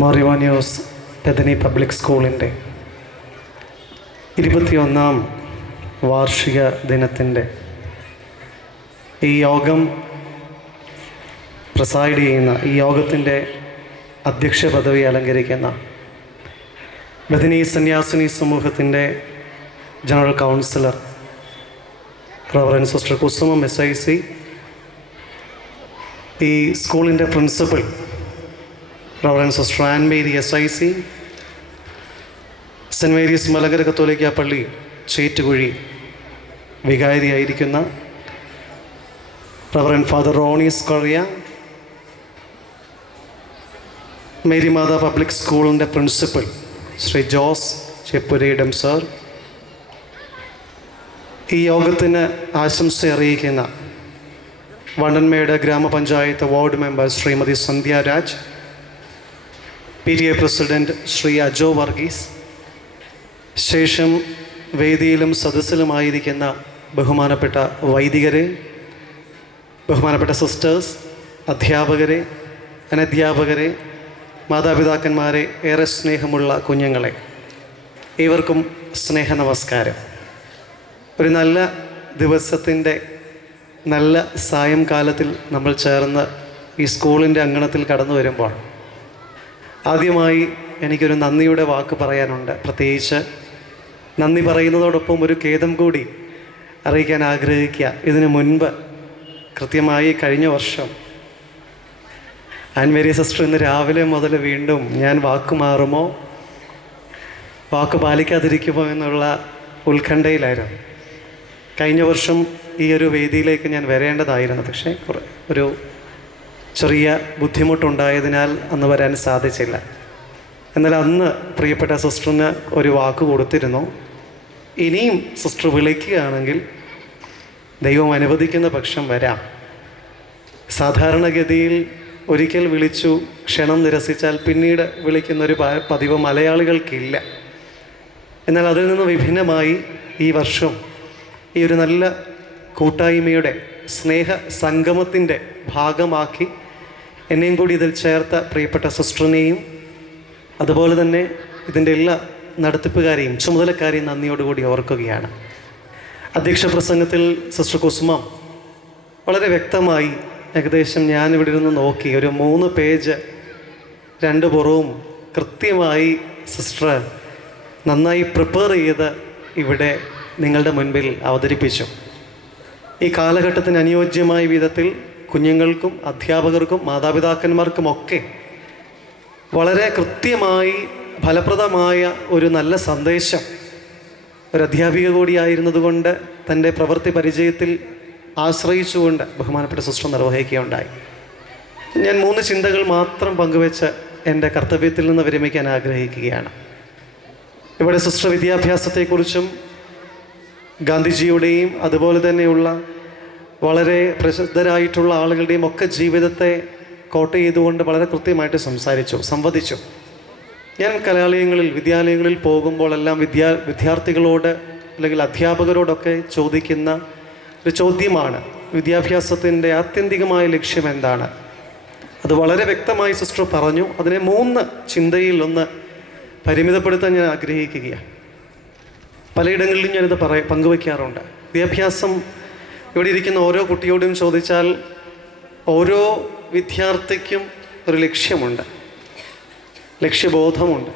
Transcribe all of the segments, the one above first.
Mar Ivanios Bethany public സ്കൂളിൻ്റെ 21ാം വാർഷിക ദിനത്തിൻ്റെ ഈ യോഗം പ്രസൈഡ് ചെയ്യുന്ന, ഈ യോഗത്തിൻ്റെ അധ്യക്ഷ പദവി അലങ്കരിക്കുന്ന ബഥനി സന്യാസിനി സമൂഹത്തിൻ്റെ general councillor reverend sister Kusumam SIC, ഈ സ്കൂളിൻ്റെ principal reverend sister Ann Mary SIC, Saint Mary's Malankara കത്തോലിക്ക പള്ളി ചേറ്റുകുഴി വികാരിയായിരിക്കുന്ന റവറൻ ഫാദർ റോണീസ് കൊറിയ, മേരി മാതാ പബ്ലിക് സ്കൂളിൻ്റെ principal Shri Jose Cheppurayidam sir, ഈ യോഗത്തിന് ആശംസ അറിയിക്കുന്ന വണ്ടൻമേട് ഗ്രാമപഞ്ചായത്ത് ward member Shrimati Sandhya Raj, PTA president Shri Ajo Varghese, ശേഷം വേദിയിലും സദസ്സിലുമായിരിക്കുന്ന ബഹുമാനപ്പെട്ട വൈദികരെ, ബഹുമാനപ്പെട്ട സിസ്റ്റേഴ്സ്, അധ്യാപകരെ, അനധ്യാപകരെ, മാതാപിതാക്കന്മാരെ, ഏറെ സ്നേഹമുള്ള കുഞ്ഞുങ്ങളെ, ഏവർക്കും സ്നേഹ നമസ്കാരം. ഒരു നല്ല ദിവസത്തിൻ്റെ നല്ല സായംകാലത്തിൽ നമ്മൾ ചേർന്ന് ഈ സ്കൂളിൻ്റെ അങ്കണത്തിൽ കടന്നു വരുമ്പോൾ ആദ്യമായി എനിക്കൊരു നന്ദിയുടെ വാക്ക് പറയാനുണ്ട്. പ്രത്യേകിച്ച് നന്ദി പറയുന്നതോടൊപ്പം ഒരു ഖേദം കൂടി അറിയിക്കാൻ ആഗ്രഹിക്കുക. ഇതിനു മുൻപ് കൃത്യമായി കഴിഞ്ഞ വർഷം ആൻ മേരി സിസ്റ്റർ ഇന്ന് രാവിലെ മുതൽ വീണ്ടും ഞാൻ വാക്ക് മാറുമോ, വാക്ക് പാലിക്കാതിരിക്കുമോ എന്നുള്ള ഉത്കണ്ഠയിലായിരുന്നു. കഴിഞ്ഞ വർഷം ഈ ഒരു വേദിയിലേക്ക് ഞാൻ വരേണ്ടതായിരുന്നു, പക്ഷേ ഒരു ചെറിയ ബുദ്ധിമുട്ടുണ്ടായതിനാൽ അന്ന് വരാൻ സാധിച്ചില്ല. എന്നാൽ അന്ന് പ്രിയപ്പെട്ട സിസ്റ്ററിന് ഒരു വാക്ക് കൊടുത്തിരുന്നു, ഇനിയും സിസ്റ്റർ വിളിക്കുകയാണെങ്കിൽ ദൈവം അനുവദിക്കുന്ന പക്ഷം വരാം. സാധാരണഗതിയിൽ ഒരിക്കൽ വിളിച്ചു ക്ഷണം നിരസിച്ചാൽ പിന്നീട് വിളിക്കുന്നൊരു പതിവ് മലയാളികൾക്കില്ല. എന്നാൽ അതിൽ നിന്ന് വിഭിന്നമായി ഈ വർഷം ഈ ഒരു നല്ല കൂട്ടായ്മയുടെ സ്നേഹ സംഗമത്തിൻ്റെ ഭാഗമാക്കി എന്നെയും കൂടി ഇതിൽ ചേർത്ത പ്രിയപ്പെട്ട സിസ്റ്ററിനെയും അതുപോലെ തന്നെ ഇതിൻ്റെ എല്ലാ നടത്തിപ്പുകാരെയും ചുമതലക്കാരെയും നന്ദിയോടുകൂടി ഓർക്കുകയാണ്. അധ്യക്ഷ പ്രസംഗത്തിൽ സിസ്റ്റർ കുസുമം വളരെ വ്യക്തമായി, ഏകദേശം ഞാനിവിടെ ഇരുന്ന് നോക്കി, ഒരു 3 പേജ് 2 പുറവും കൃത്യമായി സിസ്റ്റർ നന്നായി പ്രിപ്പയർ ചെയ്ത് ഇവിടെ നിങ്ങളുടെ മുൻപിൽ അവതരിപ്പിച്ചു. ഈ കാലഘട്ടത്തിന് അനുയോജ്യമായ വിധത്തിൽ കുഞ്ഞുങ്ങൾക്കും അധ്യാപകർക്കും മാതാപിതാക്കന്മാർക്കുമൊക്കെ വളരെ കൃത്യമായി ഫലപ്രദമായ ഒരു നല്ല സന്ദേശം ഒരു അധ്യാപിക കൂടിയായിരുന്നതുകൊണ്ട് തൻ്റെ പ്രവൃത്തി പരിചയത്തിൽ ആശ്രയിച്ചുകൊണ്ട് ബഹുമാനപ്പെട്ട സിസ്റ്റർ നിർവഹിക്കുകയുണ്ടായി. ഞാൻ 3 ചിന്തകൾ മാത്രം പങ്കുവെച്ച് എൻ്റെ കർത്തവ്യത്തിൽ നിന്ന് വിരമിക്കാൻ ആഗ്രഹിക്കുകയാണ്. ഇവിടെ സിസ്റ്റർ വിദ്യാഭ്യാസത്തെക്കുറിച്ചും ഗാന്ധിജിയുടെയും അതുപോലെ തന്നെയുള്ള വളരെ പ്രസിദ്ധരായിട്ടുള്ള ആളുകളുടെയും ഒക്കെ ജീവിതത്തെ കോട്ട് ചെയ്തുകൊണ്ട് വളരെ കൃത്യമായിട്ട് സംവദിച്ചു. ഞാൻ കലാലയങ്ങളിൽ വിദ്യാലയങ്ങളിൽ പോകുമ്പോഴെല്ലാം വിദ്യാർത്ഥികളോട് അല്ലെങ്കിൽ അധ്യാപകരോടൊക്കെ ചോദിക്കുന്ന ഒരു ചോദ്യമാണ്, വിദ്യാഭ്യാസത്തിൻ്റെ ആത്യന്തികമായ ലക്ഷ്യം എന്താണ്? അത് വളരെ വ്യക്തമായി സിസ്റ്റർ പറഞ്ഞു. അതിനെ 3 ചിന്തയിൽ ഒന്ന് പരിമിതപ്പെടുത്താൻ ഞാൻ ആഗ്രഹിക്കുകയാണ്. പലയിടങ്ങളിലും ഞാനിത് പങ്കുവയ്ക്കാറുണ്ട്. വിദ്യാഭ്യാസം ഇവിടെ ഇരിക്കുന്ന ഓരോ കുട്ടിയോടും ചോദിച്ചാൽ ഓരോ വിദ്യാർത്ഥിക്കും ഒരു ലക്ഷ്യമുണ്ട്, ലക്ഷ്യബോധമുണ്ട്.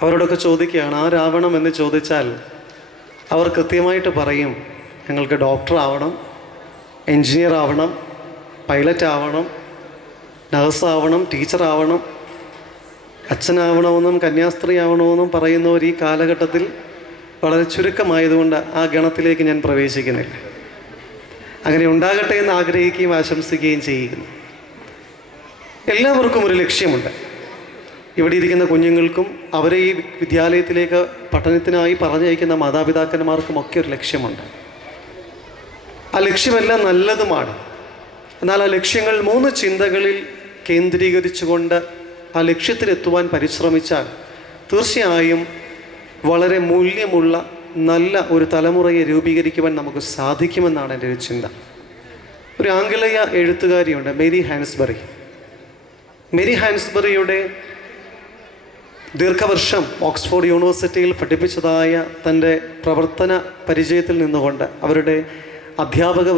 അവരോടൊക്കെ ചോദിക്കുകയാണ് ആരാവണം എന്ന് ചോദിച്ചാൽ അവർ കൃത്യമായിട്ട് പറയും, ഞങ്ങൾക്ക് ഡോക്ടർ ആവണം, എൻജിനീയർ ആവണം, പൈലറ്റ് ആവണം, നഴ്സാവണം, ടീച്ചറാവണം, അച്ഛനാവണമെന്നും കന്യാസ്ത്രീ ആവണമെന്നും പറയുന്നവർ ഈ കാലഘട്ടത്തിൽ വളരെ ചുരുക്കമായതുകൊണ്ട് ആ ഗണത്തിലേക്ക് ഞാൻ പ്രവേശിക്കുന്നില്ല. അങ്ങനെ ഉണ്ടാകട്ടെ എന്ന് ആഗ്രഹിക്കുകയും ആശംസിക്കുകയും ചെയ്യുന്നു. എല്ലാവർക്കും ഒരു ലക്ഷ്യമുണ്ട്. ഇവിടെ ഇരിക്കുന്ന കുഞ്ഞുങ്ങൾക്കും അവരെ ഈ വിദ്യാലയത്തിലേക്ക് പഠനത്തിനായി പറഞ്ഞയക്കുന്ന മാതാപിതാക്കന്മാർക്കുമൊക്കെ ഒരു ലക്ഷ്യമുണ്ട്. ആ ലക്ഷ്യമെല്ലാം നല്ലതുമാണ്. എന്നാൽ ആ ലക്ഷ്യങ്ങൾ 3 ചിന്തകളിൽ കേന്ദ്രീകരിച്ചുകൊണ്ട് ആ ലക്ഷ്യത്തിലെത്തുവാൻ പരിശ്രമിച്ചാൽ തീർച്ചയായും വളരെ മൂല്യമുള്ള നല്ല ഒരു തലമുറയെ രൂപീകരിക്കുവാൻ നമുക്ക് സാധിക്കുമെന്നാണ് എൻ്റെ ഒരു ചിന്ത. ഒരു ആംഗലേയ എഴുത്തുകാരിയുണ്ട്, മേരി ഹാൻസ്ബറി. മേരി ഹാൻസ്ബറിയുടെ ദീർഘവർഷം ഓക്സ്ഫോർഡ് യൂണിവേഴ്സിറ്റിയിൽ പഠിപ്പിച്ചതായ തൻ്റെ പ്രവർത്തന പരിചയത്തിൽ നിന്നുകൊണ്ട് അവരുടെ അധ്യാപന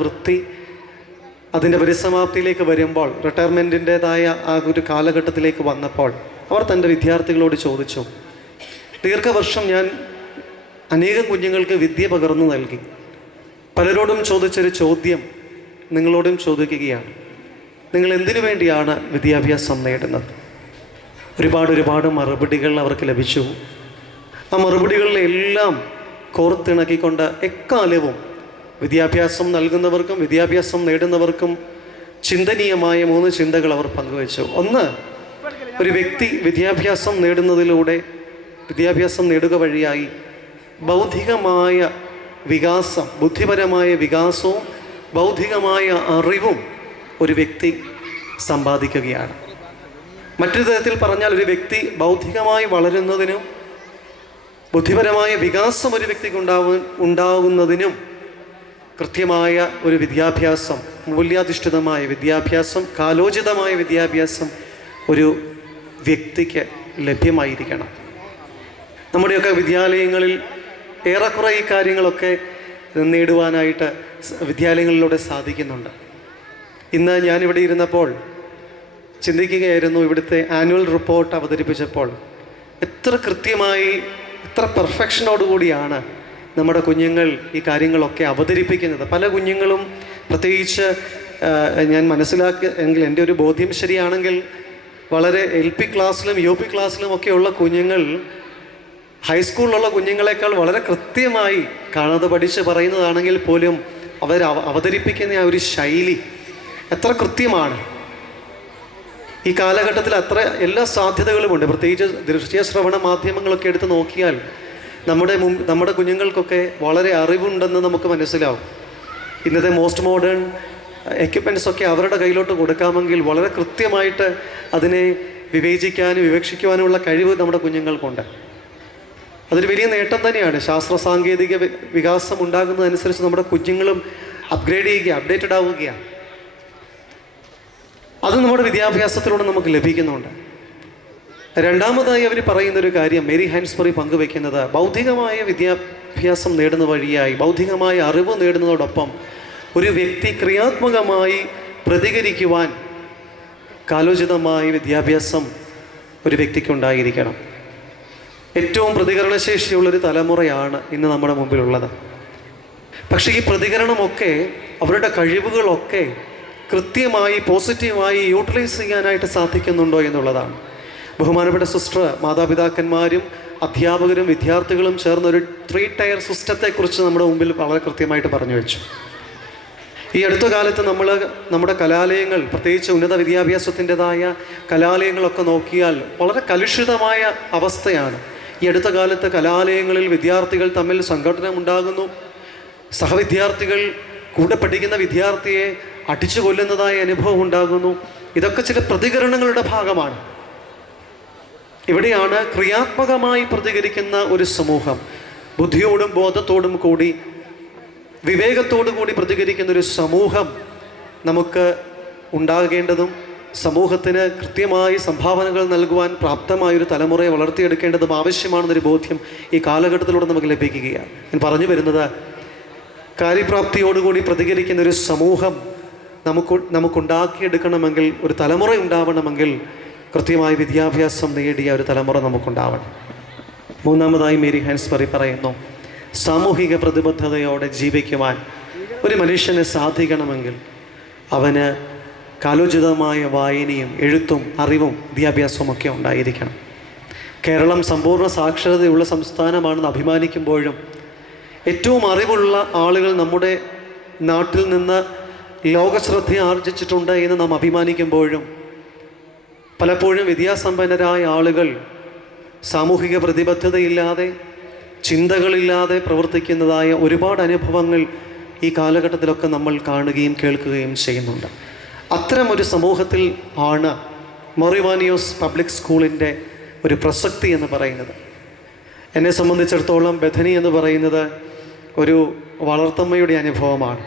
വൃത്തി അതിൻ്റെ പരിസമാപ്തിയിലേക്ക് വരുമ്പോൾ, റിട്ടയർമെൻറ്റിൻ്റേതായ ആ ഒരു കാലഘട്ടത്തിലേക്ക് വന്നപ്പോൾ അവർ തൻ്റെ വിദ്യാർത്ഥികളോട് ചോദിച്ചു, ദീർഘവർഷം ഞാൻ അനേകം കുഞ്ഞുങ്ങൾക്ക് വിദ്യ പകർന്നു നൽകി. പലരോടും ചോദിച്ചൊരു ചോദ്യം നിങ്ങളോടും ചോദിക്കുകയാണ്, നിങ്ങൾ എന്തിനു വേണ്ടിയാണ് വിദ്യാഭ്യാസം നേടുന്നത്? ഒരുപാട് മറുപടികൾ അവർക്ക് ലഭിച്ചു. ആ മറുപടികളിലെല്ലാം കോർത്തിണക്കിക്കൊണ്ട് എക്കാലവും വിദ്യാഭ്യാസം നൽകുന്നവർക്കും വിദ്യാഭ്യാസം നേടുന്നവർക്കും ചിന്തനീയമായ 3 ചിന്തകൾ അവർ പങ്കുവച്ചു. ഒന്ന്, ഒരു വ്യക്തി വിദ്യാഭ്യാസം നേടുക വഴിയായി ബൗദ്ധികമായ വികാസം, ബുദ്ധിപരമായ വികാസവും ബൗദ്ധികമായ അറിവും ഒരു വ്യക്തി സമ്പാദിക്കുകയാണ്. മറ്റൊരു തരത്തിൽ പറഞ്ഞാൽ, ഒരു വ്യക്തി ബൗദ്ധികമായി വളരുന്നതിനും ബുദ്ധിപരമായ വികാസം ഒരു വ്യക്തിക്ക് ഉണ്ടാകുന്നതിനും കൃത്യമായ ഒരു വിദ്യാഭ്യാസം, മൂല്യാധിഷ്ഠിതമായ വിദ്യാഭ്യാസം, കാലോചിതമായ വിദ്യാഭ്യാസം ഒരു വ്യക്തിക്ക് ലഭ്യമായിരിക്കണം. നമ്മുടെയൊക്കെ വിദ്യാലയങ്ങളിൽ ഏറെക്കുറെ ഈ കാര്യങ്ങളൊക്കെ നേടുവാനായിട്ട് വിദ്യാലയങ്ങളിലൂടെ സാധിക്കുന്നുണ്ട്. ഇന്ന് ഞാനിവിടെ ഇരുന്നപ്പോൾ ചിന്തിക്കുകയായിരുന്നു, ഇവിടുത്തെ ആനുവൽ റിപ്പോർട്ട് അവതരിപ്പിച്ചപ്പോൾ എത്ര കൃത്യമായി, എത്ര പെർഫെക്ഷനോടുകൂടിയാണ് നമ്മുടെ കുഞ്ഞുങ്ങൾ ഈ കാര്യങ്ങളൊക്കെ അവതരിപ്പിക്കുന്നത്. പല കുഞ്ഞുങ്ങളും, പ്രത്യേകിച്ച് ഞാൻ മനസ്സിലാക്കിയെങ്കിൽ, എൻ്റെ ഒരു ബോധ്യം ശരിയാണെങ്കിൽ, വളരെ LP ക്ലാസ്സിലും UP ക്ലാസ്സിലും ഒക്കെയുള്ള കുഞ്ഞുങ്ങൾ ഹൈസ്കൂളിലുള്ള കുഞ്ഞുങ്ങളെക്കാൾ വളരെ കൃത്യമായി കാണാതെ പഠിച്ച് പറയുന്നതാണെങ്കിൽ പോലും അവർ അവതരിപ്പിക്കുന്ന ആ ഒരു ശൈലി എത്ര കൃത്യമാണ്. ഈ കാലഘട്ടത്തിൽ അത്ര എല്ലാ സാധ്യതകളുമുണ്ട്. പ്രത്യേകിച്ച് ദൃശ്യശ്രവണ മാധ്യമങ്ങളൊക്കെ എടുത്ത് നോക്കിയാൽ നമ്മുടെ കുഞ്ഞുങ്ങൾക്കൊക്കെ വളരെ അറിവുണ്ടെന്ന് നമുക്ക് മനസ്സിലാവും. ഇന്നത്തെ മോസ്റ്റ് മോഡേൺ എക്യുപ്മെൻറ്റ്സൊക്കെ അവരുടെ കയ്യിലോട്ട് കൊടുക്കാമെങ്കിൽ വളരെ കൃത്യമായിട്ട് അതിനെ വിവേചിക്കാനും വിവക്ഷിക്കുവാനുമുള്ള കഴിവ് നമ്മുടെ കുഞ്ഞുങ്ങൾക്കുണ്ട്. അതൊരു വലിയ നേട്ടം തന്നെയാണ്. ശാസ്ത്ര സാങ്കേതിക വികാസം ഉണ്ടാകുന്നതനുസരിച്ച് നമ്മുടെ കുഞ്ഞുങ്ങളും അപ്ഡേറ്റഡ് ആവുകയാണ്. അത് നമ്മുടെ വിദ്യാഭ്യാസത്തിലൂടെ നമുക്ക് ലഭിക്കുന്നുണ്ട്. രണ്ടാമതായി അവർ പറയുന്നൊരു കാര്യം, മേരി ഹാൻസ്ബറി പങ്കുവെക്കുന്നത്, ബൗദ്ധികമായ വിദ്യാഭ്യാസം നേടുന്ന വഴിയായി ബൗദ്ധികമായ അറിവ് നേടുന്നതോടൊപ്പം ഒരു വ്യക്തി ക്രിയാത്മകമായി പ്രതികരിക്കുവാൻ കാലോചിതമായ വിദ്യാഭ്യാസം ഒരു വ്യക്തിക്കുണ്ടായിരിക്കണം. ഏറ്റവും പ്രതികരണശേഷിയുള്ളൊരു തലമുറയാണ് ഇന്ന് നമ്മുടെ മുമ്പിലുള്ളത്. പക്ഷേ ഈ പ്രതികരണമൊക്കെ, അവരുടെ കഴിവുകളൊക്കെ കൃത്യമായി പോസിറ്റീവായി യൂട്ടിലൈസ് ചെയ്യാനായിട്ട് സാധിക്കുന്നുണ്ടോ എന്നുള്ളതാണ്. ബഹുമാനപ്പെട്ട സിസ്റ്റർ മാതാപിതാക്കന്മാരും അധ്യാപകരും വിദ്യാർത്ഥികളും ചേർന്നൊരു 3 ടയർ സിസ്റ്റത്തെക്കുറിച്ച് നമ്മുടെ മുമ്പിൽ വളരെ കൃത്യമായിട്ട് പറഞ്ഞു വെച്ചു. ഈ അടുത്ത കാലത്ത് നമ്മുടെ കലാലയങ്ങൾ, പ്രത്യേകിച്ച് ഉന്നത വിദ്യാഭ്യാസത്തിൻ്റെതായ കലാലയങ്ങളൊക്കെ നോക്കിയാൽ വളരെ കലുഷിതമായ അവസ്ഥയാണ്. ഈ അടുത്ത കാലത്ത് കലാലയങ്ങളിൽ വിദ്യാർത്ഥികൾ തമ്മിൽ സംഘടന ഉണ്ടാകുന്നു. സഹവിദ്യാർത്ഥികൾ കൂടെ പഠിക്കുന്ന വിദ്യാർത്ഥിയെ അടിച്ചു കൊല്ലുന്നതായ അനുഭവം ഉണ്ടാകുന്നു. ഇതൊക്കെ ചില പ്രതികരണങ്ങളുടെ ഭാഗമാണ്. ഇവിടെയാണ് ക്രിയാത്മകമായി പ്രതികരിക്കുന്ന ഒരു സമൂഹം, ബുദ്ധിയോടും ബോധത്തോടും കൂടി വിവേകത്തോടു കൂടി പ്രതികരിക്കുന്ന ഒരു സമൂഹം നമുക്ക് ഉണ്ടാകേണ്ടതും സമൂഹത്തിന് കൃത്യമായി സംഭാവനകൾ നൽകുവാൻ പ്രാപ്തമായൊരു തലമുറയെ വളർത്തിയെടുക്കേണ്ടതും ആവശ്യമാണെന്നൊരു ബോധ്യം ഈ കാലഘട്ടത്തിലൂടെ നമുക്ക് ലഭിക്കുകയാണ്. ഞാൻ പറഞ്ഞു വരുന്നത്, കാര്യപ്രാപ്തിയോടുകൂടി പ്രതികരിക്കുന്ന ഒരു സമൂഹം നമുക്കുണ്ടാക്കിയെടുക്കണമെങ്കിൽ, ഒരു തലമുറ ഉണ്ടാവണമെങ്കിൽ കൃത്യമായി വിദ്യാഭ്യാസം നേടിയ ഒരു തലമുറ നമുക്കുണ്ടാവണം. മൂന്നാമതായി മേരി ഹാൻസ്ബറി പറയുന്നു, സാമൂഹിക പ്രതിബദ്ധതയോടെ ജീവിക്കുവാൻ ഒരു മനുഷ്യന് സാധിക്കണമെങ്കിൽ അവന് കാലോചിതമായ വായനയും എഴുത്തും അറിവും വിദ്യാഭ്യാസവും ഒക്കെ ഉണ്ടായിരിക്കണം. കേരളം സമ്പൂർണ്ണ സാക്ഷരതയുള്ള സംസ്ഥാനമാണെന്ന് അഭിമാനിക്കുമ്പോഴും ഏറ്റവും അറിവുള്ള ആളുകൾ നമ്മുടെ നാട്ടിൽ നിന്ന് ലോകശ്രദ്ധ ആർജിച്ചിട്ടുണ്ട് എന്ന് നാം അഭിമാനിക്കുമ്പോഴും പലപ്പോഴും വിദ്യാസമ്പന്നരായ ആളുകൾ സാമൂഹിക പ്രതിബദ്ധതയില്ലാതെ, ചിന്തകളില്ലാതെ പ്രവർത്തിക്കുന്നതായ ഒരുപാട് അനുഭവങ്ങൾ ഈ കാലഘട്ടത്തിലൊക്കെ നമ്മൾ കാണുകയും കേൾക്കുകയും ചെയ്യുന്നുണ്ട്. അത്തരമൊരു സമൂഹത്തിൽ ആണ് മൊറിവാനിയോസ് പബ്ലിക് സ്കൂളിൻ്റെ ഒരു പ്രസക്തി എന്ന് പറയുന്നത്. എന്നെ സംബന്ധിച്ചിടത്തോളം ബഥനി എന്ന് പറയുന്നത് ഒരു വളർത്തമ്മയുടെ അനുഭവമാണ്.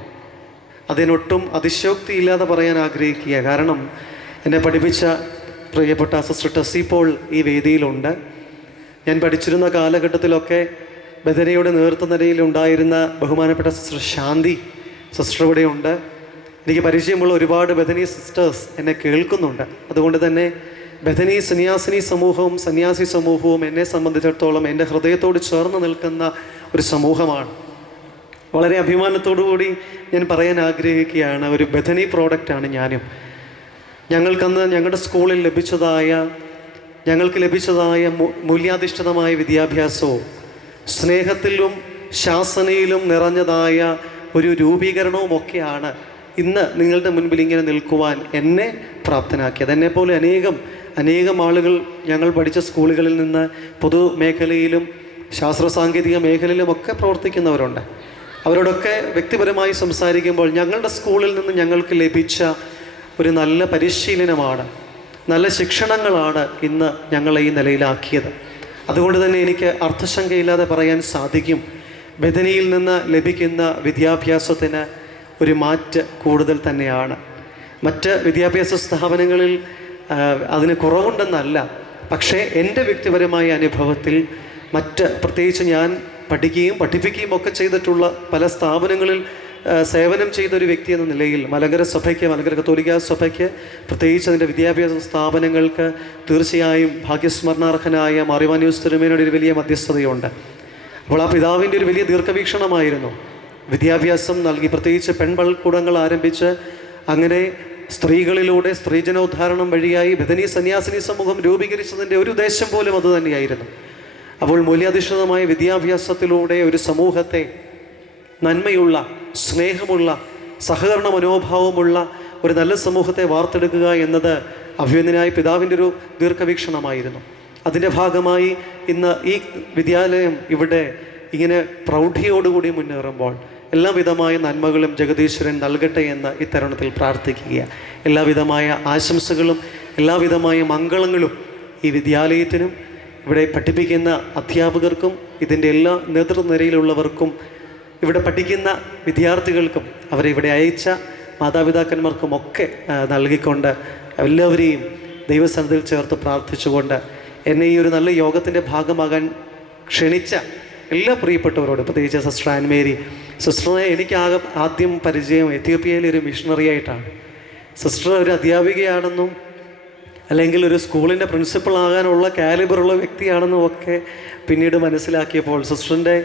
അതിനൊട്ടും അതിശയോക്തിയില്ലാതെ പറയാൻ ആഗ്രഹിക്കുക. കാരണം എന്നെ പഠിപ്പിച്ച പ്രിയപ്പെട്ട സിസ്റ്റർ ടെസ്സി പോൾ ഈ വേദിയിലുണ്ട്. ഞാൻ പഠിച്ചിരുന്ന കാലഘട്ടത്തിലൊക്കെ ബഥനിയുടെ നേതൃനിരയിൽ ഉണ്ടായിരുന്ന ബഹുമാനപ്പെട്ട സിസ്റ്റർ ശാന്തി സിസ്റ്റർ ഇവിടെയുണ്ട്. എനിക്ക് പരിചയമുള്ള ഒരുപാട് ബഥനി സിസ്റ്റേഴ്സ് എന്നെ കേൾക്കുന്നുണ്ട്. അതുകൊണ്ട് തന്നെ ബഥനി സന്യാസിനി സമൂഹവും സന്യാസി സമൂഹവും എന്നെ സംബന്ധിച്ചിടത്തോളം എൻ്റെ ഹൃദയത്തോട് ചേർന്ന് നിൽക്കുന്ന ഒരു സമൂഹമാണ്. വളരെ അഭിമാനത്തോടു കൂടി ഞാൻ പറയാൻ ആഗ്രഹിക്കുകയാണ്, ഒരു ബഥനി പ്രോഡക്റ്റാണ് ഞാനും. ഞങ്ങൾക്കന്ന് ഞങ്ങളുടെ സ്കൂളിൽ ഞങ്ങൾക്ക് ലഭിച്ചതായ മൂല്യാധിഷ്ഠിതമായ വിദ്യാഭ്യാസവും സ്നേഹത്തിലും ശാസനയിലും നിറഞ്ഞതായ ഒരു രൂപീകരണവും ഒക്കെയാണ് ഇന്ന് നിങ്ങളുടെ മുൻപിൽ ഇങ്ങനെ നിൽക്കുവാൻ എന്നെ പ്രാപ്തനാക്കിയത്. എന്നെപ്പോലെ അനേകം ആളുകൾ ഞങ്ങൾ പഠിച്ച സ്കൂളുകളിൽ നിന്ന് പൊതുമേഖലയിലും ശാസ്ത്ര സാങ്കേതിക മേഖലയിലുമൊക്കെ പ്രവർത്തിക്കുന്നവരുണ്ട്. അവരോടൊക്കെ വ്യക്തിപരമായി സംസാരിക്കുമ്പോൾ ഞങ്ങളുടെ സ്കൂളിൽ നിന്ന് ഞങ്ങൾക്ക് ലഭിച്ച ഒരു നല്ല പരിശീലനമാണ്, നല്ല ശിക്ഷണങ്ങളാണ് ഇന്ന് ഞങ്ങളെ ഈ നിലയിലാക്കിയത്. അതുകൊണ്ട് തന്നെ എനിക്ക് അർത്ഥശങ്കയില്ലാതെ പറയാൻ സാധിക്കും, ബഥനിയിൽ നിന്ന് ലഭിക്കുന്ന വിദ്യാഭ്യാസത്തിന് ഒരു മാറ്റ് കൂടുതൽ തന്നെയാണ്. മറ്റ് വിദ്യാഭ്യാസ സ്ഥാപനങ്ങളിൽ അതിന് കുറവുണ്ടെന്നല്ല, പക്ഷേ എൻ്റെ വ്യക്തിപരമായ അനുഭവത്തിൽ പ്രത്യേകിച്ച് ഞാൻ പഠിപ്പിക്കുകയും ഒക്കെ ചെയ്തിട്ടുള്ള പല സ്ഥാപനങ്ങളിൽ സേവനം ചെയ്തൊരു വ്യക്തി എന്ന നിലയിൽ മലങ്കര കത്തോലിക്ക സഭയ്ക്ക് പ്രത്യേകിച്ച് അതിൻ്റെ വിദ്യാഭ്യാസ സ്ഥാപനങ്ങൾക്ക് തീർച്ചയായും ഭാഗ്യസ്മരണാർഹനായ മാറിവാനിയൂസ് തിരുമേനിയുടെ ഒരു വലിയ മധ്യസ്ഥതയുണ്ട്. അപ്പോൾ ആ പിതാവിൻ്റെ ഒരു വലിയ ദീർഘവീക്ഷണമായിരുന്നു. വിദ്യാഭ്യാസം നൽകി പ്രത്യേകിച്ച് പെൺപൾക്കൂടങ്ങൾ ആരംഭിച്ച് അങ്ങനെ സ്ത്രീകളിലൂടെ സ്ത്രീജനോദ്ധാരണം വഴിയായി ബഥനി സന്യാസിനി സമൂഹം രൂപീകരിച്ചതിൻ്റെ ഒരു ഉദ്ദേശം പോലും അതുതന്നെയായിരുന്നു. അപ്പോൾ മൂല്യാധിഷ്ഠിതമായ വിദ്യാഭ്യാസത്തിലൂടെ ഒരു സമൂഹത്തെ നന്മയുള്ള, സ്നേഹമുള്ള, സഹകരണ മനോഭാവമുള്ള ഒരു നല്ല സമൂഹത്തെ വാർത്തെടുക്കുക എന്നത് അഭിവന്ദനായ പിതാവിൻ്റെ ഒരു ദീർഘവീക്ഷണമായിരുന്നു. അതിൻ്റെ ഭാഗമായി ഇന്ന് ഈ വിദ്യാലയം ഇവിടെ ഇങ്ങനെ പ്രൗഢിയോടുകൂടി മുന്നേറുമ്പോൾ എല്ലാവിധമായ നന്മകളും ജഗദീശ്വരൻ നൽകട്ടെ എന്ന് ഈ തരുണത്തിൽ പ്രാർത്ഥിക്കുക. എല്ലാവിധമായ ആശംസകളും എല്ലാവിധമായ മംഗളങ്ങളും ഈ വിദ്യാലയത്തിനും ഇവിടെ പഠിപ്പിക്കുന്ന അധ്യാപകർക്കും ഇതിൻ്റെ എല്ലാ നേതൃനിരയിലുള്ളവർക്കും ഇവിടെ പഠിക്കുന്ന വിദ്യാർത്ഥികൾക്കും അവരെ ഇവിടെ അയച്ച മാതാപിതാക്കന്മാർക്കുമൊക്കെ നൽകിക്കൊണ്ട് എല്ലാവരെയും ദൈവസന്നിധിയിൽ ചേർത്ത് പ്രാർത്ഥിച്ചുകൊണ്ട് എന്നെ ഈ ഒരു നല്ല യോഗത്തിൻ്റെ ഭാഗമാകാൻ ക്ഷണിച്ച എല്ലാ പ്രിയപ്പെട്ടവരോട്, പ്രത്യേകിച്ച് സിസ്റ്റർ ആൻമേരി സിസ്റ്ററിനെ എനിക്ക് ആദ്യം പരിചയം എത്യോപ്യയിലെ ഒരു മിഷണറി ആയിട്ടാണ്. സിസ്റ്റർ ഒരു അധ്യാപികയാണെന്നും അല്ലെങ്കിൽ ഒരു സ്കൂളിൻ്റെ പ്രിൻസിപ്പൾ ആകാനുള്ള കാലിബറുള്ള വ്യക്തിയാണെന്നും ഒക്കെ പിന്നീട് മനസ്സിലാക്കിയപ്പോൾ സിസ്റ്ററിൻ്റെ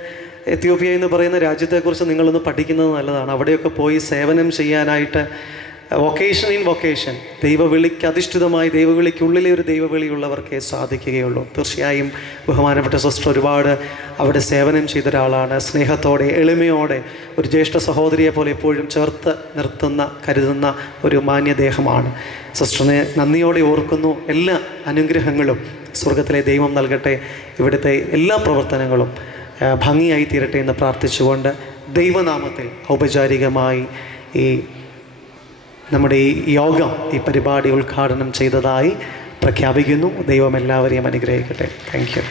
എത്യോപ്യ എന്ന് പറയുന്ന രാജ്യത്തെക്കുറിച്ച് നിങ്ങളൊന്ന് പഠിക്കുന്നത് നല്ലതാണ്. അവിടെയൊക്കെ പോയി സേവനം ചെയ്യാനായിട്ട് വൊക്കേഷൻ ദൈവവിളിക്ക് അധിഷ്ഠിതമായി ദൈവവിളിക്കുള്ളിലെ ഒരു ദൈവവിളിയുള്ളവർക്കേ സാധിക്കുകയുള്ളൂ. തീർച്ചയായും ബഹുമാനപ്പെട്ട സിസ്റ്റർ ഒരുപാട് അവിടെ സേവനം ചെയ്ത ഒരാളാണ്. സ്നേഹത്തോടെ എളിമയോടെ ഒരു ജ്യേഷ്ഠ സഹോദരിയെ പോലെ എപ്പോഴും ചേർത്ത് കരുതുന്ന ഒരു മാന്യദേഹമാണ്. സിസ്റ്ററിനെ നന്ദിയോടെ ഓർക്കുന്നു. എല്ലാ അനുഗ്രഹങ്ങളും സ്വർഗത്തിലെ ദൈവം നൽകട്ടെ. ഇവിടുത്തെ എല്ലാ പ്രവർത്തനങ്ങളും ഭംഗിയായി തീരട്ടെ എന്ന് പ്രാർത്ഥിച്ചുകൊണ്ട് ദൈവനാമത്തിൽ ഔപചാരികമായി നമ്മുടെ ഈ യോഗം, ഈ പരിപാടി ഉദ്ഘാടനം ചെയ്തതായി പ്രഖ്യാപിക്കുന്നു. ദൈവം എല്ലാവരെയും അനുഗ്രഹിക്കട്ടെ. Thank you.